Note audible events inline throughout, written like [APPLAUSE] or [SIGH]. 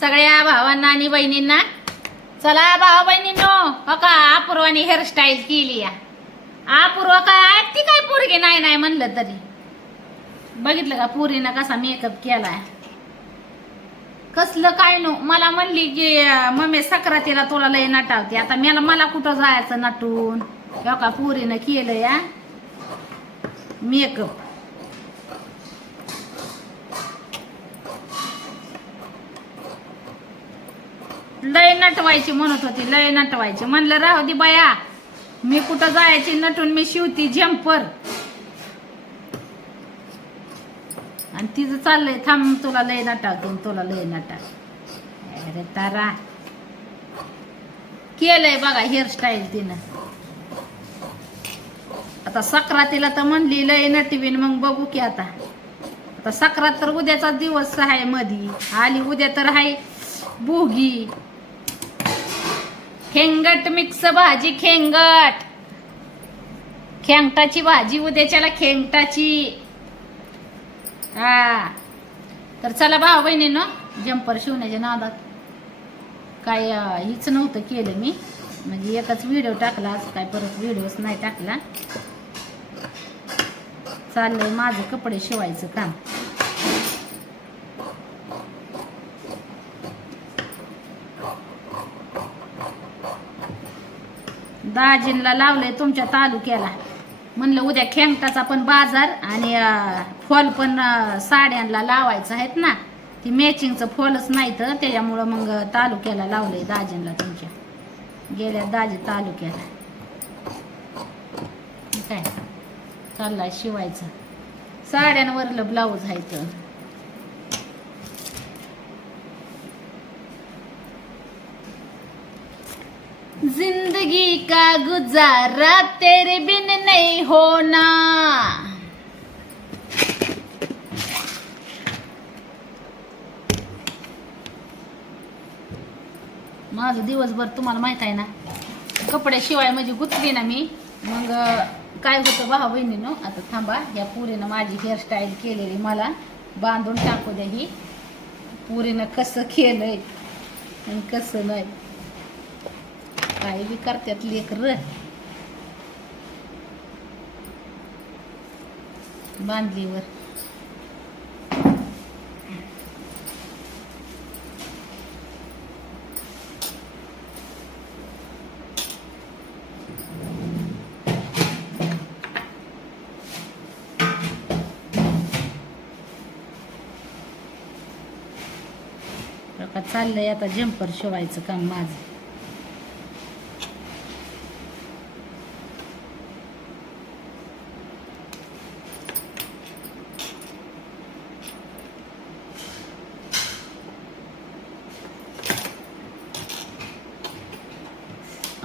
सगळ्या भावांना आणि बहिणींना. चला भावा बहिणींनो हो का अपूर्वाने हेअरस्टाईल केली या. अपूर्व काय ती काय पोरगी नाही नाही म्हणलं तरी. बघितलं का पुरीनं कसा मेकअप केलाय? कसलं काय नो मला म्हणली की मम्मी सक्रातीला तुला लय नटावते. आता मला मला कुठं जायचं नटून? हो का पुरीनं केलं या. मेकअप लय नटवायची म्हणत होती लय नटवायची. म्हणलं राहू दे बाया मी कुठं जायची नटून मी शिवती जम्पर आणि तिचं चाललंय थांब तुला लय नटावते तुला लय नटा अरे तारा केलंय बघा हेअरस्टाईल तिनं. आता सक्रातीला तर म्हणली लय नटवीन मग बघू की आता. आता सक्रात तर उद्याचा दिवस आहे मधी. आली उद्या तर आहे भोगी. खेंगट मिक्स भाजी खेंगट. खेंगटाची भाजी उद्याच्याला खेंगटाची. हा. तर चला भाऊ बहिणीनं जम्पर शिवण्याच्या नादात. काय हीच नव्हतं केलं मी. म्हणजे एकच व्हिडिओ टाकला काय परत व्हिडिओच नाही टाकला. चाललंय माझं कपडे शिवायचं काम. दाजींला लावलंय तुमच्या तालुक्याला. म्हणलं उद्या खेंगटाचा पण बाजार आणि फॉल पण साड्यांना लावायचं आहेत ना. ती मॅचिंगचं फॉलच नाही तर त्याच्यामुळं मग तालुक्याला लावलंय दाजींला तुमच्या. गेल्या दाजी तालुक्याला. काय? चाललाय शिवायचं. साड्यांवरलं ब्लाऊज आहे तर. जिंदगी का गुजारा तेरे बिन नहीं होना। माझं दिवसभर तुम्हाला माहीत आहे ना कपडे शिवाय म्हणजे गुतली ना मी. मग काय होतं भावा बहिणीनं आता थांबा या पुरीनं माझी हेअरस्टाईल केलेली मला. बांधून टाकू द्या ही. पुरीनं कसं केलंय आणि कसं नाही. काय बी करतात लेकर? बांधलीवर. चाललंय आता जम्पर शिवायचं काम माझं.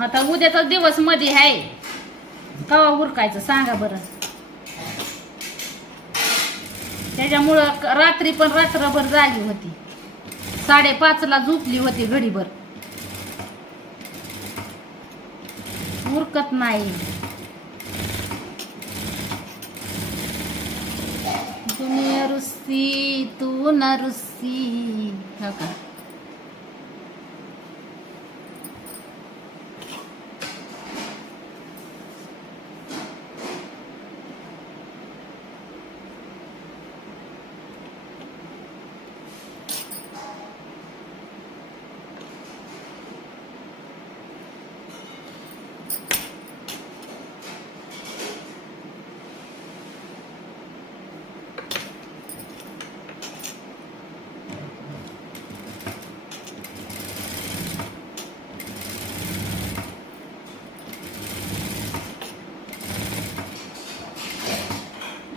आता उद्याचा दिवसमध्ये आहे कवा उरकायचं सांगा बरं. त्याच्यामुळं रात्री पण रात्रभर जागी होती. साडेपाचला झोपली होती घडीभर. उरकत नाही. दुनिया रुस्सी तू न रुस्सी हो का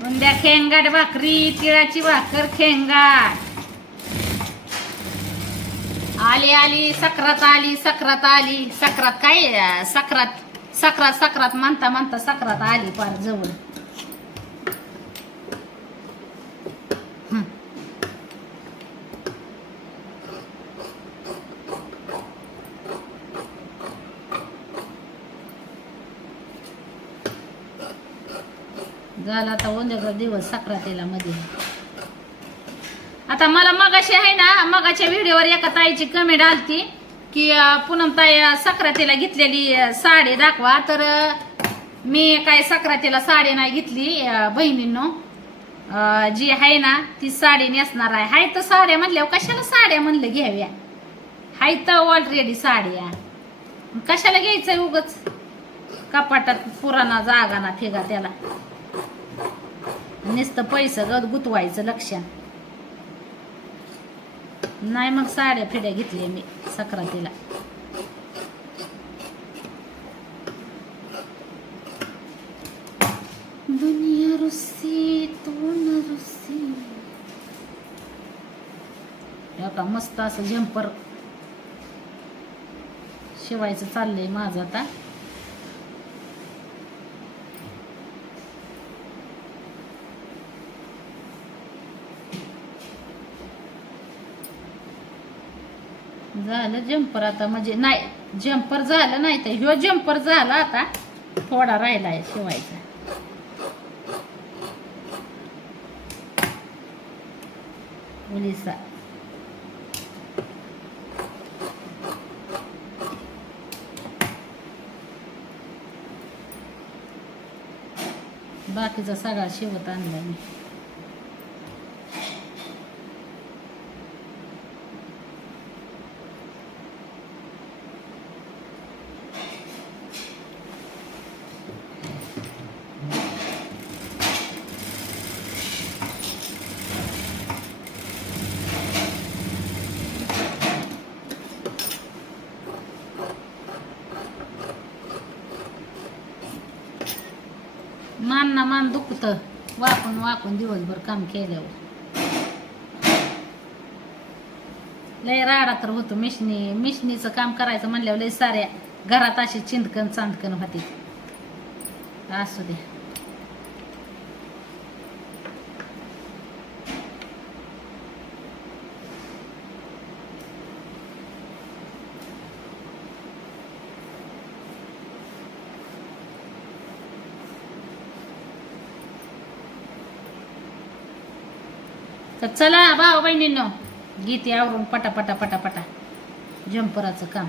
उंद्या खेंगाट भाकरी तिळाची भाकर खेंगाट. आली आली सक्रात आली सक्रात आली. सक्रात काय सक्रात सक्रात सक्रात म्हणता म्हणता सक्रात आली पार जवळ. झाला आता उद्याचा दिवस सक्रातीला मध्ये आता मला मगाशी आहे ना मगाच्या व्हिडिओवर एका ताईची कमेंट आलती की पूनम ताई अं, घेतलेली साडी दाखवा. तर मी काय सक्रातीला साडी नाही घेतली बहिणींनो. जी आहे ना ती साडी नेसणार आहे. हाय तर साड्या म्हणल्यावर कशाला साड्या म्हणलं घ्याव्या? हाय तर ऑलरेडी साड्या. कशाला घ्यायचंय उगच? कपाटात पुराणा जागा ना ठेगा त्याला. नुसतं पैसं गत गुतवायचं लक्षात. नाही मग साड्या फिड्या घेतल्या मी सक्रातीला. दुनिया रुस्सी तू न रुस्सी हे मस्त असं झंपर शिवायचं चाललंय माझं आता. झालं जम्पर आता म्हणजे नाही जम्पर झालं नाही तर ह्यो जम्पर झाला आता थोडा राहिला आहे शिवायचा. उलिसा बाकीचा सगळा शिवत आणला मी. मान ना मान दुखत. वाकून वाकून दिवसभर काम केल्यावर. लय राडा तर होतो मिशनी. मिशनीचं काम करायचं म्हणल्यावर लय साऱ्या घरात अशी चिंतकन चांदकन होती. असू दे. तर चला भाऊ बहिणींनो गीते आवरून पटा पटा पटा पटा जंपराचं काम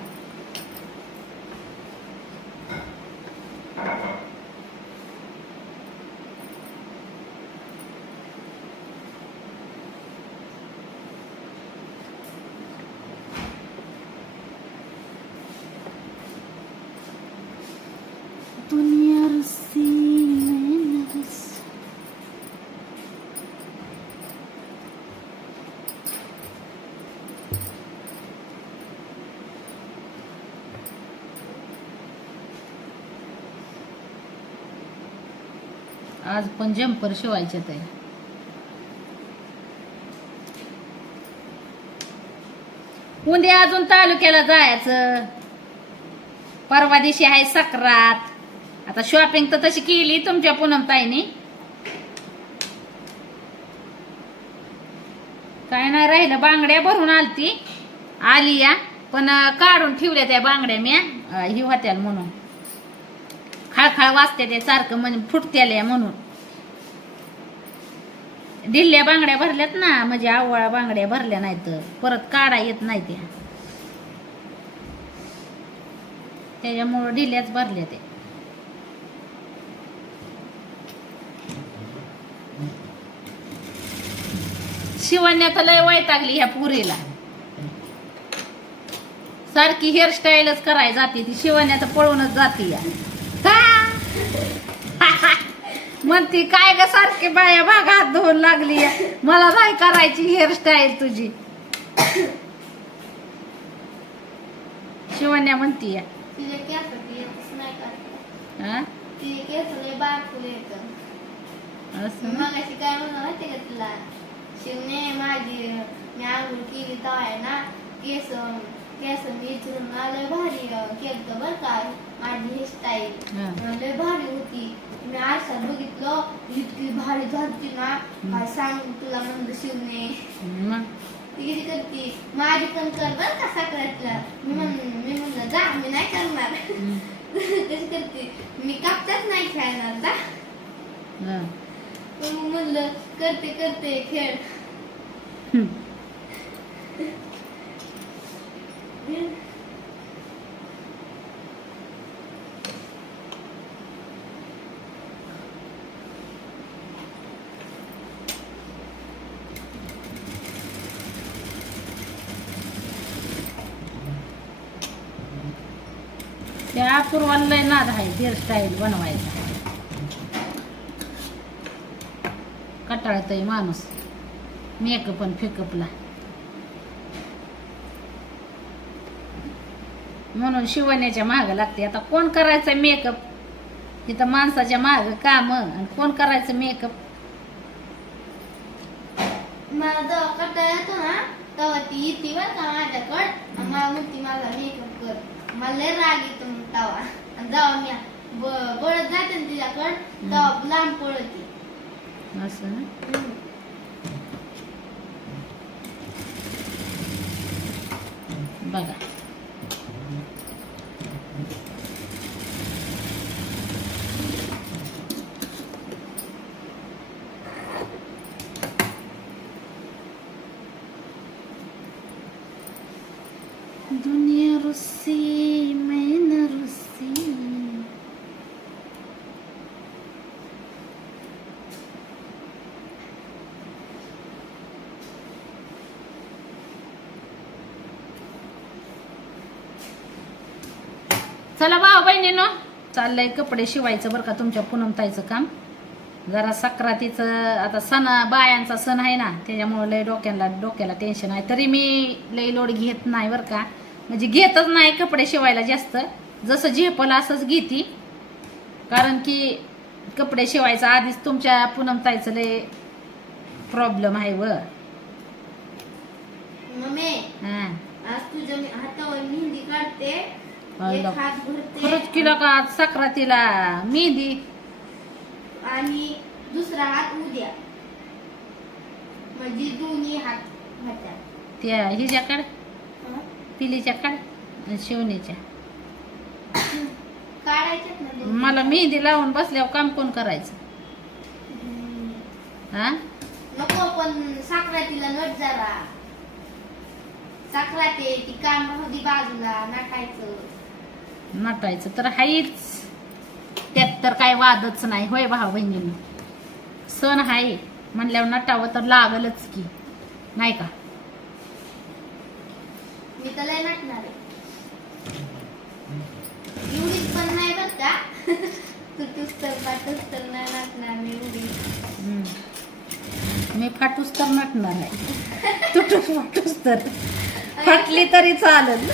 दुनिया रुसी मैं न रुसी आज पण जम्पर शिवायचे ते उद्या अजून तालुक्याला जायचं. परवा दिवशी आहे सक्रात. आता शॉपिंग तर तशी केली तुमच्या पूनम ताईने. काय नाही राहिलं बांगड्या भरून आलती. आली या. पण काढून ठेवल्या त्या बांगड्या मी ही होत्या म्हणून. खळखळ वाजते ते सारखं म्हणजे फुटत्याल्या म्हणून. ढिल्ल्या बांगड्या भरल्यात ना म्हणजे आवळा बांगड्या भरल्या नाहीत परत काढा येत नाही त्या. त्याच्यामुळं ढिल्याच भरल्या ते शिवण्यात लय वैतागली ह्या पुरीला. सारखी हेअरस्टाईलच कराय जाते ती. शिवण्यात पळूनच जाते या. [LAUGHS] म्हणती काय ग सारखी बाया भाग हात धुवून लागली. मला नाही करायची हेअरस्टाईल तुझी. शिवण्या म्हणती केस हा? काय तुला? माझी मी आंघोळ केली तर आहे ना केस केस मी इचरून लय भारी केलं बर का. माझी हेअरस्टाईल. लय भारी होती. मी आरशात बघितलं इतकी भारी झालती ना. काय सांगू तुला म्हणलं मग? ती किती करते? माझी पण कर बर का साखरातला मी म्हण मी म्हणलं जा मी नाही करणार. कशी [LAUGHS] करते. मी कापताच नाही खेळणार जा. म्हणलं करते करते खेळ हम्म. त्या पूर्वाला लय नाद आहे हेअरस्टाईल बनवायचा. कटाळतय माणूस. मेकअप आणि फेकअपला म्हणून शिवण्याच्या मागं लागते. आता कोण करायचं मेकअप इथं माणसाच्या माग काम आणि कोण करायचं मेकअप मला जेव्हा कटाळ येतो ना तेव्हा ती येते बरं का माझ्याकडं. आणि मला म्हणते मला मेकअप कर. मला लय राग येतो मग तेव्हा आणि जेव्हा मी ब- बळत जाते ना तिच्याकडं तेव्हा लांब पळते असं ना बघा दुनिया रुस्सी मैं न रुस्सी चला भाऊ बहिणीनो. चाललंय कपडे शिवायचं बरं का तुमच्या पूनमताईचं काम. जरा सक्रातीचं आता सण बायांचा सण आहे ना त्याच्यामुळे लय डोक्याला डोक्याला टेन्शन आहे. तरी मी लय लोड घेत नाही बरं का. म्हणजे घेतच नाही कपडे शिवायला जास्त. जसं झेपलं असंच घेती. कारण की कपडे शिवायचं आधीच तुमच्या पूनमताईचं लय प्रॉब्लेम आहे व. मम्मी हां. आज तुझ्या मी हातावर मेहंदी काढते. एक हात भरते. खरंच किलो का आज सक्रातीला मेहंदी? आणि दुसरा हात उद्या. म्हणजे दोन्ही हात हातात त्या हिच्याकडे? हं? पिलीच्या काढ आणि शिवणीच्या काढायच्यात ना दोन्ही. मला मेहंदी लावून बसल्यावर काम कोण करायचं? हम्म. हा? नको पण साखरातीला नट जरा. साखराते ती काम दे बाजूला नाटायचं. नटायचं. तर हाईच. त्यात तर काय वादच नाही. होय भाऊ बहिणीनं? सण आहे म्हणल्यावर नटावं तर लागलच की. नाही का? मी तर लय नटणार एवढीच पण नाही बर का? तुटूस तर पाटूस तर नाही नटणार मी एवढी. मी फाटूस तर नटणार आहे. तुटूस फाटूस तर. फाटली तरी चालेल.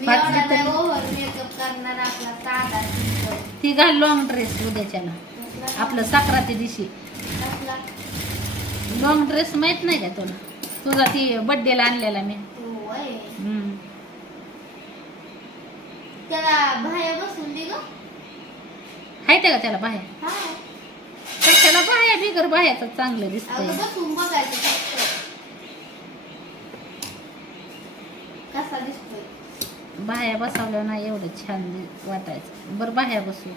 मी फाटली एवढा तरी- नाही ओव्हर मेकअप करणार आपला साधा simple. ती घाल लॉंग ड्रेस उद्याच्याला नसला- आपलं साखराती दिवशी. नसला लॉंग ड्रेस माहीत नाही का तुला? तुझा ती बड्डेला आणलेला मी. हम्म. त्याला बाहेर बसून दे ग. हाय का त्याला बाहेर? हा तर त्याला बाहेर बिगर बाहेरच चांगलं अगं दिसतंय बसून बघायचं फक्त. कसा दिसतोय? बाहेर बसवलं ना एवढं छान वाटायचं. बरं बाहेर बसू.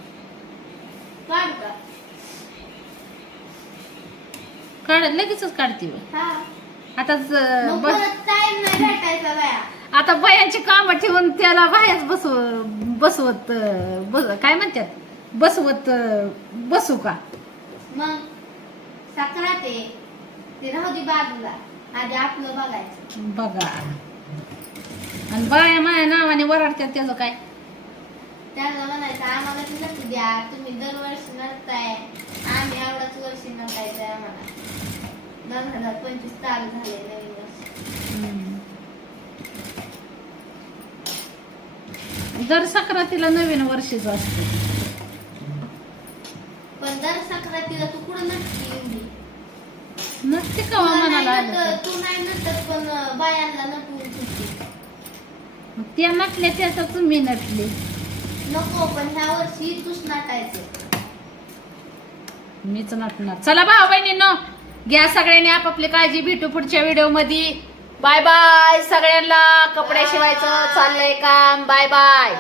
काढ लगेचच काढते. हा. आता आता बायांची कामं ठेवून त्याला बाहेर बसव बसवत बस काय म्हणतात? बसवत बसू का? मग आहे. ते राहू दे बाजूला. आधी आपलं बघायचं. बघा. आणि बाया माझ्या नावाने वराडतात त्याचं काय? त्यांना म्हणायचं आम्हाला तिथं द्या तुम्ही दरवर्षी नसताय. आम्ही एवढाच वर्षी नसायचंय आम्हाला. दोन हजार पंचवीस चालू झाले नवीन वर्ष. दर सक्रातीला नवीन वर्षीच असतं. पण दर संक्रांतीला तू कुठं नसती एवढी. नसते का तुला नाही मनाला आलं तर. तू नाही नटत पण बायांना नटवून ठेवते मग त्या नटल्या त्याच मी नटले. नको पण ह्या वर्षी तूच नाटायचं. मीच नटणार. चला भाऊ बहिणींनो घ्या सगळ्यांनी आपापली काळजी भेटू पुढच्या व्हिडिओमध्ये बाय बाय सगळ्यांना कपडे शिवायचं चाललंय काम. Bye bye.